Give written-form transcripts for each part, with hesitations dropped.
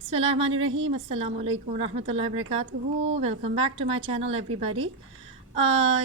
Bismillahirrahmanirrahim. Assalamu alaikum warahmatullahi wabarakatuh. Welcome back to my channel everybody.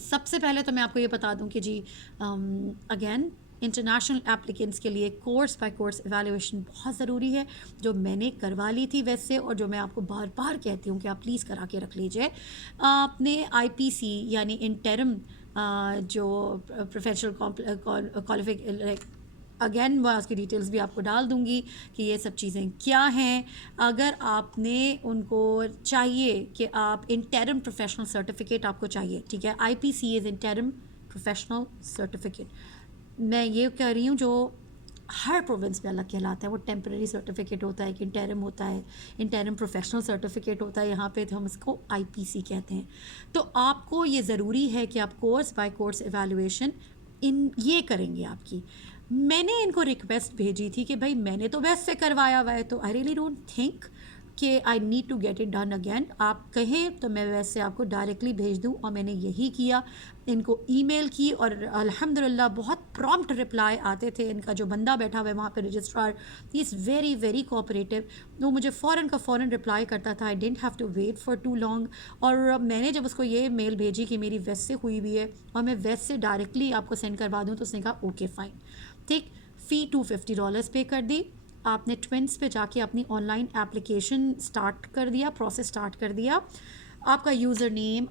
سب سے پہلے تو میں آپ کو یہ بتا دوں کہ جی اگین انٹرنیشنل اپلیکنٹس کے لیے کورس بائی کورس ایویلیویشن بہت ضروری ہے، جو میں نے کروا لی تھی ویسے، اور جو میں آپ کو بار بار کہتی ہوں کہ آپ پلیز کرا کے رکھ لیجئے. آپ نے آئی پی سی یعنی انٹرم جو پروفیشنل اگین میں اس کی ڈیٹیلز بھی آپ کو ڈال دوں گی کہ یہ سب چیزیں کیا ہیں. اگر آپ نے ان کو چاہیے کہ آپ انٹرم پروفیشنل سرٹیفکیٹ آپ کو چاہیے، ٹھیک ہے، آئی پی سی از انٹرم پروفیشنل سرٹیفکیٹ. میں یہ کہہ رہی ہوں جو ہر پروونس میں الگ کہلاتا ہے، وہ ٹیمپرری سرٹیفکیٹ ہوتا ہے، ایک انٹرم ہوتا ہے، انٹرم پروفیشنل سرٹیفکیٹ ہوتا ہے، یہاں پہ تو ہم اس کو آئی پی سی کہتے ہیں. تو آپ کو یہ ضروری ہے کہ آپ کورس بائی کورس ایویلیویشن یہ کریں گے آپ کی. میں نے ان کو ریکویسٹ بھیجی تھی کہ بھائی میں نے تو ویسٹ سے کروایا ہوا ہے، تو آئی ریئلی ڈونٹ تھنک کہ I need to get it done again. آپ کہیں تو میں ویسے آپ کو ڈائریکٹلی بھیج دوں، اور میں نے یہی کیا. ان کو ای میل کی اور الحمدللہ بہت پرومپٹ رپلائی آتے تھے. ان کا جو بندہ بیٹھا ہوا ہے وہاں پہ registrar, he is very very cooperative. وہ مجھے فوراً رپلائی کرتا تھا. I didn't have to wait for too long. اور میں نے جب اس کو یہ میل بھیجی کہ میری ویسٹ سے ہوئی ہوئی ہے اور میں ویسٹ سے ڈائریکٹلی آپ کو سینڈ کروا دوں، تو اس نے کہا اوکے فائن، ٹھیک. فی $250 پے کر دی. آپ نے ٹوینس پہ جا کے اپنی آن لائن اپلیکیشن اسٹارٹ کر دیا، پروسیس اسٹارٹ کر دیا. آپ کا user name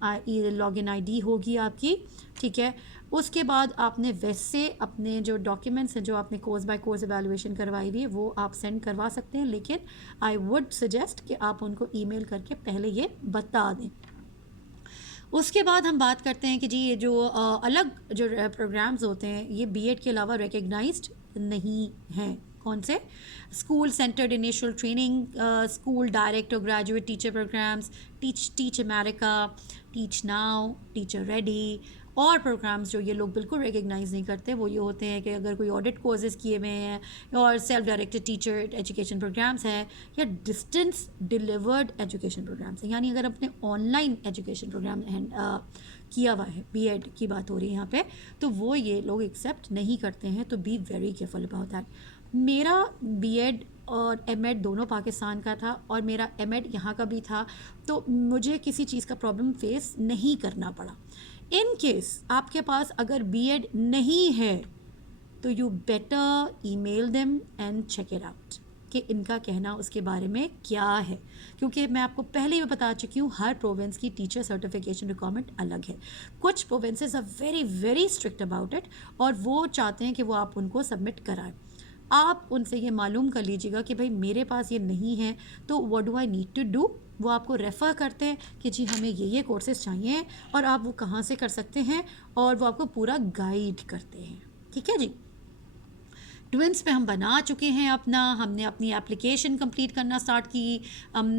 log in I D ہوگی آپ کی، ٹھیک ہے. اس کے بعد آپ نے ویسے اپنے جو ڈاکیومنٹس ہیں جو آپ نے کورس بائی کورس ایویلیویشن کروائی ہوئی ہے وہ آپ سینڈ کروا سکتے ہیں، لیکن آئی وڈ سجیسٹ کہ آپ ان کو ای میل کر کے پہلے یہ بتا دیں. اس کے بعد ہم بات کرتے ہیں کہ جی یہ جو الگ جو پروگرامز ہوتے ہیں یہ بی ایڈ کے علاوہ ریکگنائزڈ نہیں ہیں. کون سے؟ School centred initial training, school direct اور graduate teacher programmes, teach America, teach now, teacher ready. اور پروگرامز جو یہ لوگ بالکل ریکگنائز نہیں کرتے وہ یہ ہوتے ہیں کہ اگر کوئی آڈٹ کورسز کیے ہوئے ہیں اور self directed teacher education programmes ہیں یا ڈسٹینس ڈیلیورڈ ایجوکیشن پروگرامز ہیں، یعنی اگر اپنے آن لائن ایجوکیشن پروگرام کیا ہوا ہے، بی ایڈ کی بات ہو رہی ہے یہاں پہ، تو وہ یہ لوگ ایکسیپٹ نہیں کرتے ہیں. تو be very careful about that. میرا بی ایڈ اور ایم ایڈ دونوں پاکستان کا تھا اور میرا ایم ایڈ یہاں کا بھی تھا، تو مجھے کسی چیز کا پرابلم فیس نہیں کرنا پڑا. ان کیس آپ کے پاس اگر بی ایڈ نہیں ہے تو you better email them and check it out کہ ان کا کہنا اس کے بارے میں کیا ہے. کیونکہ میں آپ کو پہلے ہی بتا چکی ہوں ہر پروونس کی ٹیچر سرٹیفکیشن ریکوائرمنٹ الگ ہے. کچھ provinces are very very strict about it اور وہ چاہتے ہیں کہ وہ آپ ان کو سبمٹ کرائیں. آپ ان سے یہ معلوم کر لیجیے گا کہ بھائی میرے پاس یہ نہیں ہے تو what do I need to do. وہ آپ کو ریفر کرتے ہیں کہ جی ہمیں یہ کورسز چاہیے اور آپ وہ کہاں سے کر سکتے ہیں، اور وہ آپ کو پورا گائیڈ کرتے ہیں. ٹھیک ہے جی. ٹوینس پہ ہم بنا چکے ہیں ہم نے اپنی اپلیکیشن کمپلیٹ کرنا سٹارٹ کی.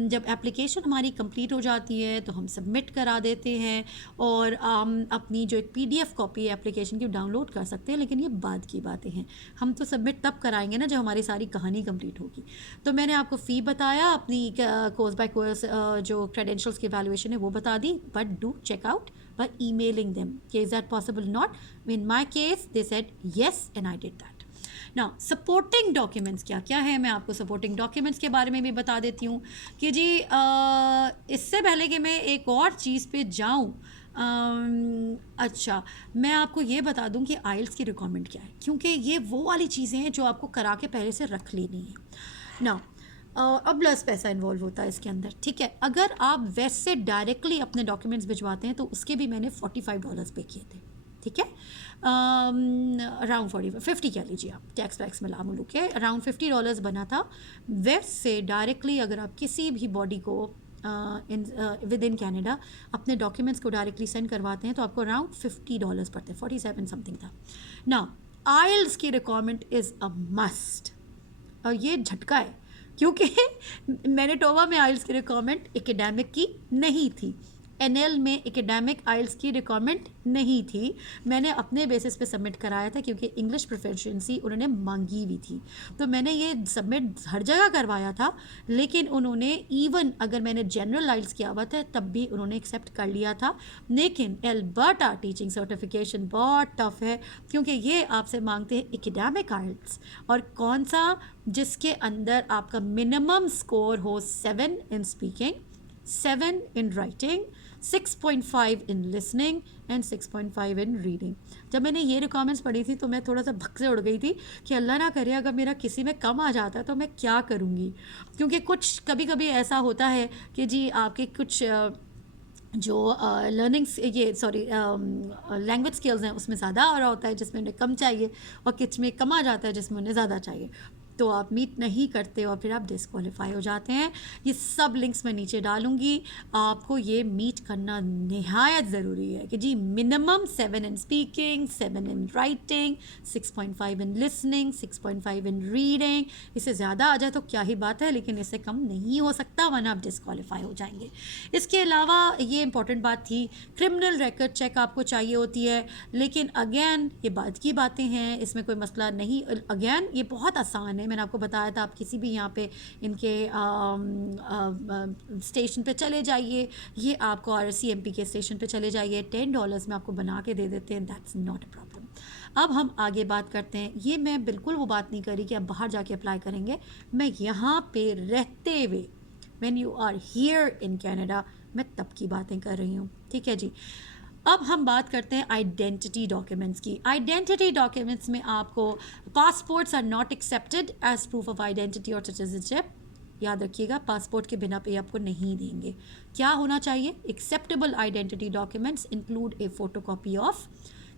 جب اپلیکیشن ہماری کمپلیٹ ہو جاتی ہے تو ہم سبمٹ کرا دیتے ہیں اور اپنی جو ایک پی ڈی ایف کاپی ہے اپلیکیشن کی ڈاؤن لوڈ کر سکتے ہیں. لیکن یہ بعد کی باتیں ہیں، ہم تو سبمٹ تب کرائیں گے نا جب ہماری ساری کہانی کمپلیٹ ہوگی. تو میں نے آپ کو فی بتایا، اپنی کورس بائی کورس جو کریڈینشلس کی ایویلیویشن ہے وہ بتا دی. But do check out by emailing them کہ is that possible not. In my case they said yes and I did that. نا سپورٹنگ ڈاکیومنٹس کیا کیا ہے، میں آپ کو سپورٹنگ ڈاکیومنٹس کے بارے میں بھی بتا دیتی ہوں کہ جی اس سے پہلے کہ میں ایک اور چیز پہ جاؤں، اچھا میں آپ کو یہ بتا دوں کہ آئلس کی ریکوائرمنٹ کیا ہے، کیونکہ یہ وہ والی چیزیں ہیں جو آپ کو کرا کے پہلے سے رکھ لینی ہے نا. اب لس پیسہ انوالو ہوتا ہے اس کے اندر، ٹھیک ہے. اگر آپ ویسٹ سے ڈائریکٹلی اپنے ڈاکیومنٹس بھجواتے ہیں تو اس کے بھی میں نے $45 پے کیے تھے، ٹھیک ہے. اراؤنڈ 50 کہہ لیجیے آپ، ٹیکس ویکس ملا ملو کے اراؤنڈ $50 بنا تھا. ویسٹ سے ڈائریکٹلی اگر آپ کسی بھی باڈی کو ود ان کینیڈا اپنے ڈاکیومنٹس کو ڈائریکٹلی سینڈ کرواتے ہیں تو آپ کو اراؤنڈ $50 پڑتے ہیں، 47 سم تھنگ تھا. نا آئلس کی ریکوائرمنٹ از اے مسٹ، اور یہ جھٹکا ہے کیونکہ مینیٹوبا میں آئلس کی ریکوائرمنٹ اکیڈیمک کی نہیں تھی، این ایل میں اکیڈیمک آئلس کی ریکوائرمنٹ نہیں تھی. میں نے اپنے بیسس پہ سبمٹ کرایا تھا کیونکہ انگلش پروفیشنسی انہوں نے مانگی ہوئی تھی، تو میں نے یہ سبمٹ ہر جگہ کروایا تھا. لیکن انہوں نے ایون اگر میں نے جنرل آئلس کیا ہوا تھا تب بھی انہوں نے ایکسیپٹ کر لیا تھا. لیکن البرٹا ٹیچنگ سرٹیفکیشن بہت ٹف ہے کیونکہ یہ آپ سے مانگتے ہیں اکیڈیمک آئلس، اور کون سا؟ جس کے اندر آپ کا minimum score who 7 in speaking, 7 in writing, 6.5 in listening and 6.5 in reading. جب میں نے یہ ریکوائرمنٹس پڑھی تھی تو میں تھوڑا سا بھگ سے اڑ گئی تھی کہ اللہ نہ کرے اگر میرا کسی میں کم آ جاتا ہے تو میں کیا کروں گی، کیونکہ کچھ کبھی کبھی ایسا ہوتا ہے کہ جی آپ کے کچھ جو لرننگس یہ لینگویج اسکلز ہیں اس میں زیادہ آ رہا ہوتا ہے جس میں انہیں کم چاہیے، اور کچھ میں کم آ جاتا ہے جس میں انہیں زیادہ چاہیے، تو آپ میٹ نہیں کرتے اور پھر آپ ڈسکوالیفائی ہو جاتے ہیں. یہ سب لنکس میں نیچے ڈالوں گی. آپ کو یہ میٹ کرنا نہایت ضروری ہے کہ جی minimum 7 in speaking, 7 in writing, 6.5 in listening, 6.5 in reading. اس سے زیادہ آ جائے تو کیا ہی بات ہے، لیکن اس سے کم نہیں ہو سکتا ورنہ آپ ڈسکوالیفائی ہو جائیں گے. اس کے علاوہ یہ امپورٹنٹ بات تھی، کرمنل ریکارڈ چیک آپ کو چاہیے ہوتی ہے، لیکن اگین یہ بات کی باتیں ہیں، اس میں کوئی مسئلہ نہیں. اگین یہ بہت آسان ہے، میں نے آپ کو بتایا تھا، آپ کسی بھی یہاں پہ ان کے اسٹیشن پہ چلے جائیے، یہ آپ کو RSCMP کے اسٹیشن پہ چلے جائیے، $10 میں آپ کو بنا کے دے دیتے ہیں. That's not a problem. اب ہم آگے بات کرتے ہیں. یہ میں بالکل وہ بات نہیں کری کہ آپ باہر جا کے اپلائی کریں گے، میں یہاں پہ رہتے ہوئے when you are here in Canada میں تب کی باتیں کر رہی ہوں. ٹھیک ہے جی. اب ہم بات کرتے ہیں آئیڈینٹی ڈاکیومنٹس کی. آئیڈینٹی ڈاکیومنٹس میں آپ کو passports are not accepted as proof of identity اور سٹیزنشپ. یاد رکھیے گا پاسپورٹ کے بنا پہ آپ کو نہیں دیں گے. کیا ہونا چاہیے؟ Acceptable identity documents include a photo copy of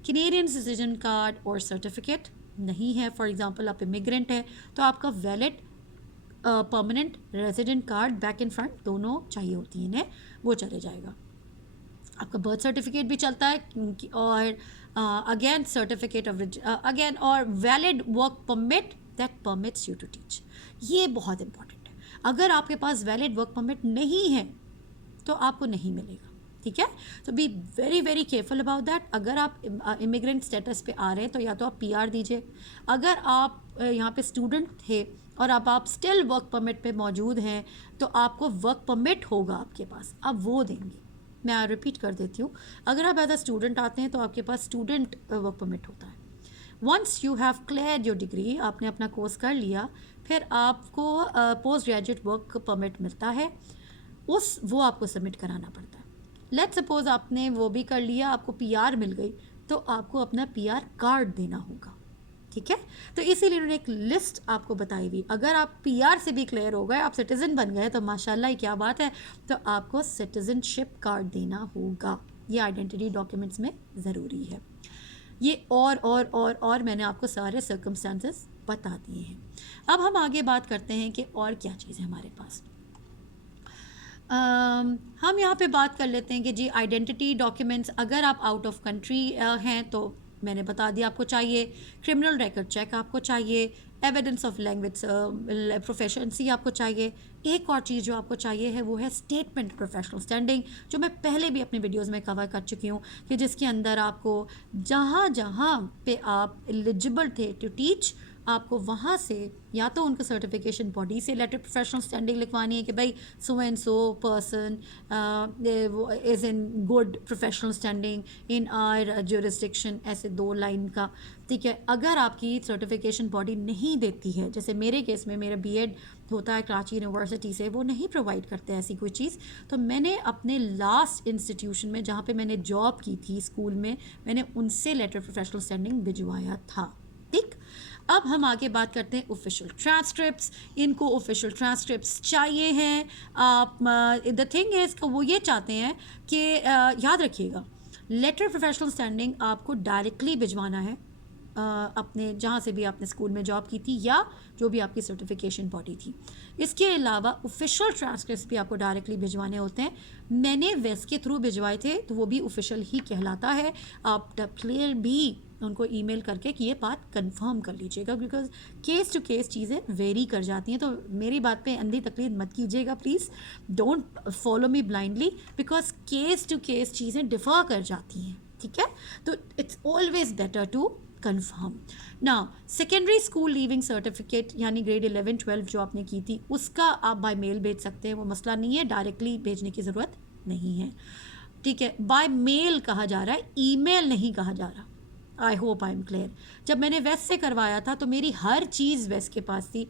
Canadian citizen card اور سرٹیفکیٹ. نہیں ہے فار ایگزامپل آپ امیگرینٹ ہیں تو آپ کا valid permanent resident card back and front دونوں چاہیے ہوتی ہیں، وہ چلے جائے گا. آپ کا برتھ سرٹیفکیٹ بھی چلتا ہے، اور اگین سرٹیفکیٹ آف اگین اور valid work permit that permits you to teach. یہ بہت امپورٹنٹ ہے. اگر آپ کے پاس ویلڈ ورک پرمٹ نہیں ہے تو آپ کو نہیں ملے گا. ٹھیک ہے، تو be very very careful about that. اگر آپ امیگرینٹ اسٹیٹس پہ آ رہے ہیں تو یا تو آپ PR دیجیے. اگر آپ یہاں پہ اسٹوڈنٹ تھے اور اب آپ اسٹل ورک پرمٹ پہ موجود ہیں تو آپ کو ورک پرمٹ ہوگا آپ کے پاس، اب وہ دیں گے. میں ریپیٹ کر دیتی ہوں، اگر آپ ایز اے اسٹوڈنٹ آتے ہیں تو آپ کے پاس اسٹوڈنٹ ورک پرمٹ ہوتا ہے. Once you have cleared your degree, آپ نے اپنا کورس کر لیا، پھر آپ کو پوسٹ گریجویٹ ورک پرمٹ ملتا ہے، وہ آپ کو سبمٹ کرانا پڑتا ہے. لیٹ سپوز آپ نے وہ بھی کر لیا، آپ کو PR مل گئی، تو آپ کو اپنا PR کارڈ دینا ہوگا. ٹھیک ہے، تو اسی لیے انہوں نے ایک لسٹ آپ کو بتائی ہوئی. اگر آپ PR سے بھی کلیئر ہو گئے، آپ سٹیزن بن گئے تو ماشاء اللہ کیا بات ہے، تو آپ کو سٹیزن شپ کارڈ دینا ہوگا. یہ آئیڈینٹی ڈاکیومنٹس میں ضروری ہے. یہ اور میں نے آپ کو سارے سرکمسٹانسز بتا دیے ہیں. اب ہم آگے بات کرتے ہیں کہ اور کیا چیزیں ہمارے پاس. ہم یہاں پہ بات کر لیتے ہیں کہ جی آئیڈینٹی ڈاکیومنٹس اگر آپ آؤٹ آف کنٹری ہیں تو میں نے بتا دیا آپ کو چاہیے. کرمنل ریکارڈ چیک آپ کو چاہیے. ایویڈنس آف لینگویج پروفیشنسی آپ کو چاہیے. ایک اور چیز جو آپ کو چاہیے ہے وہ ہے اسٹیٹمنٹ پروفیشنل اسٹینڈنگ، جو میں پہلے بھی اپنے ویڈیوز میں کور کر چکی ہوں، کہ جس کے اندر آپ کو جہاں پہ آپ ایلیجبل تھے ٹو ٹیچ، آپ کو وہاں سے یا تو ان کا سرٹیفکیشن باڈی سے لیٹر پروفیشنل اسٹینڈنگ لکھوانی ہے کہ بھائی so and so person is in good professional standing in our jurisdiction, ایسے 2 لائن کا. ٹھیک ہے، اگر آپ کی سرٹیفکیشن باڈی نہیں دیتی ہے، جیسے میرے کیس میں میرا BEd ہوتا ہے کراچی یونیورسٹی سے، وہ نہیں پرووائڈ کرتے ایسی کوئی چیز، تو میں نے اپنے لاسٹ انسٹیٹیوشن میں جہاں پہ میں نے جاب کی تھی اسکول میں نے ان سے لیٹر پروفیشنل اسٹینڈنگ بھجوایا تھا. ٹھیک، اب ہم آگے بات کرتے ہیں اوفیشیل ٹرانسکرپٹس. ان کو اوفیشیل ٹرانسکرپٹس چاہیے ہیں. آپ دا تھنگ از کہ وہ یہ چاہتے ہیں کہ یاد رکھیے گا لیٹر پروفیشنل اسٹینڈنگ آپ کو ڈائریکٹلی بھجوانا ہے اپنے جہاں سے بھی آپ نے اسکول میں جاب کی تھی یا جو بھی آپ کی سرٹیفکیشن باڈی تھی. اس کے علاوہ اوفیشیل ٹرانسکرپٹس بھی آپ کو ڈائریکٹلی بھجوانے ہوتے ہیں. میں نے ویس کے تھرو بھجوائے تھے تو وہ بھی اوفیشیل ہی کہلاتا ہے. آپ کلیئر بھی ان کو ای میل کر کے کہ یہ بات کنفرم کر لیجیے گا، بیکاز کیس ٹو کیس چیزیں ویری کر جاتی ہیں. تو میری بات پہ اندھی تقلید مت کیجیے گا please. Don't follow me blindly, because case to case چیزیں ڈفر کر جاتی ہیں. ٹھیک ہے، تو it's always better to confirm. نا سیکنڈری اسکول لیونگ سرٹیفکیٹ یعنی گریڈ 11-12 جو آپ نے کی تھی، اس کا آپ بائی میل بھیج سکتے ہیں، وہ مسئلہ نہیں ہے. ڈائریکٹلی بھیجنے کی ضرورت نہیں ہے. ٹھیک ہے، بائی میل کہا جا رہا ہے، ای میل نہیں کہا جا رہا. I hope I am clear. جب میں نے ویس سے کروایا تھا تو میری ہر چیز ویس کے پاس تھی،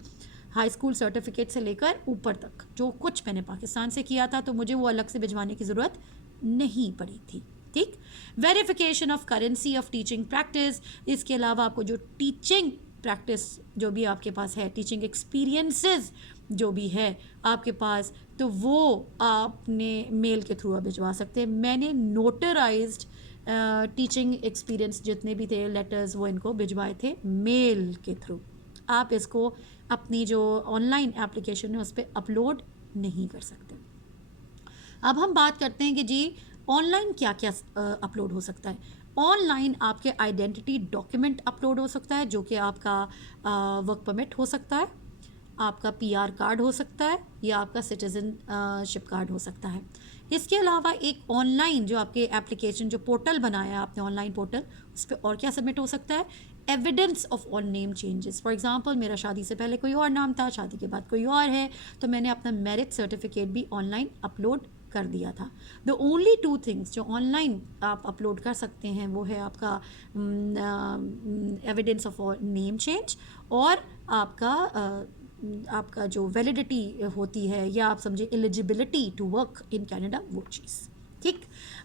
ہائی اسکول سرٹیفکیٹ سے لے کر اوپر تک جو کچھ میں نے پاکستان سے کیا تھا، تو مجھے وہ الگ سے بھجوانے کی ضرورت نہیں پڑھی تھی. ٹھیک. Verification of currency of teaching practice. اس کے علاوہ آپ کو جو ٹیچنگ پریکٹس جو بھی آپ کے پاس ہے, ٹیچنگ ایکسپیرینسز جو بھی ہے آپ کے پاس, تو وہ آپ نے میل کے تھرو بھجوا سکتے ہیں. میں نے نوٹرائزڈ ٹیچنگ ایکسپیرینس جتنے بھی تھے لیٹرز وہ ان کو بھجوائے تھے میل کے تھرو. آپ اس کو اپنی جو آن لائن اپلیکیشن ہے اس پہ اپلوڈ نہیں کر سکتے. اب ہم بات کرتے ہیں کہ جی آن لائن کیا کیا اپلوڈ ہو سکتا ہے. آن لائن آپ کے آئیڈینٹی ڈاکیومنٹ اپلوڈ ہو سکتا ہے, جو کہ آپ کا ورک پرمٹ ہو سکتا ہے, آپ کا پی آر کارڈ ہو سکتا ہے, یا آپ کا سٹیزن شپ کارڈ ہو سکتا ہے. اس کے علاوہ ایک آن لائن جو آپ کے اپلیکیشن جو پورٹل بنایا ہے آپ نے, آن لائن پورٹل, اس پہ اور کیا سبمٹ ہو سکتا ہے, evidence of all name changes. For example میرا شادی سے پہلے کوئی اور نام تھا, شادی کے بعد کوئی اور ہے, تو میں نے اپنا میرج سرٹیفکیٹ بھی آن لائن اپلوڈ کر دیا تھا. دا اونلی ٹو تھنگس جو آن لائن آپ اپلوڈ کر سکتے ہیں وہ ہے آپ کا ایویڈنس آف نیم چینج, اور آپ کا جو ویلیڈیٹی ہوتی ہے, یا آپ سمجھے eligibility to work in Canada, وہ چیز. ٹھیک.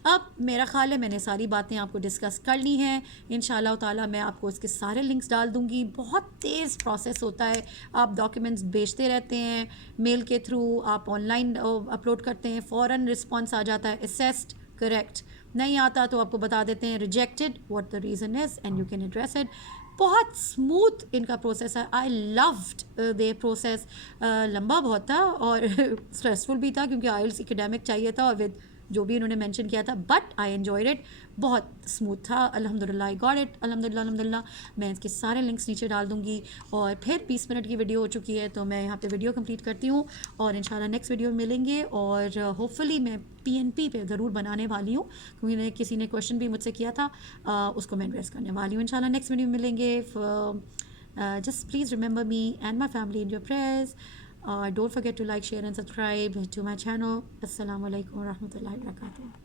اب میرا خیال ہے میں نے ساری باتیں آپ کو ڈسکس کر لی ہیں. ان شاء اللہ تعالیٰ میں آپ کو اس کے سارے لنکس ڈال دوں گی. بہت تیز پروسیس ہوتا ہے, آپ ڈاکیومنٹس بھیجتے رہتے ہیں میل کے تھرو, آپ آن لائن اپلوڈ کرتے ہیں, فوراً رسپانس آ جاتا ہے اسیسڈ, کریکٹ. نہیں آتا تو آپ کو بتا دیتے ہیں rejected, what the reason is, and you can address it. بہت اسموتھ ان کا پروسیس ہے. آئی لوڈ دے پروسیس. لمبا بہت تھا اور اسٹریسفل بھی تھا کیونکہ آئلس اکیڈیمک چاہیے تھا, اور ود جو بھی انہوں نے مینشن کیا تھا, بٹ آئی انجوائڈ اٹ. بہت اسموتھ تھا, الحمد للہ آئی گاٹ اٹ, الحمد للہ الحمد للہ. میں اس کے سارے لنکس نیچے ڈال دوں گی. اور پھر 20 منٹ کی ویڈیو ہو چکی ہے, تو میں یہاں پہ ویڈیو کمپلیٹ کرتی ہوں, اور انشاءاللہ نیکسٹ ویڈیو میں ملیں گے. اور ہوپ فلی میں PNP پہ ضرور بنانے والی ہوں, کیونکہ کسی نے کویشچن بھی مجھ سے کیا تھا, اس کو میں ایڈریس کرنے والی ہوں. انشاءاللہ نیکسٹ ویڈیو میں ملیں گے. Just please remember me and my family in your prayers. Don't forget to like, share and subscribe to my channel. Assalamu alaikum wa rahmatullahi wa barakatuh.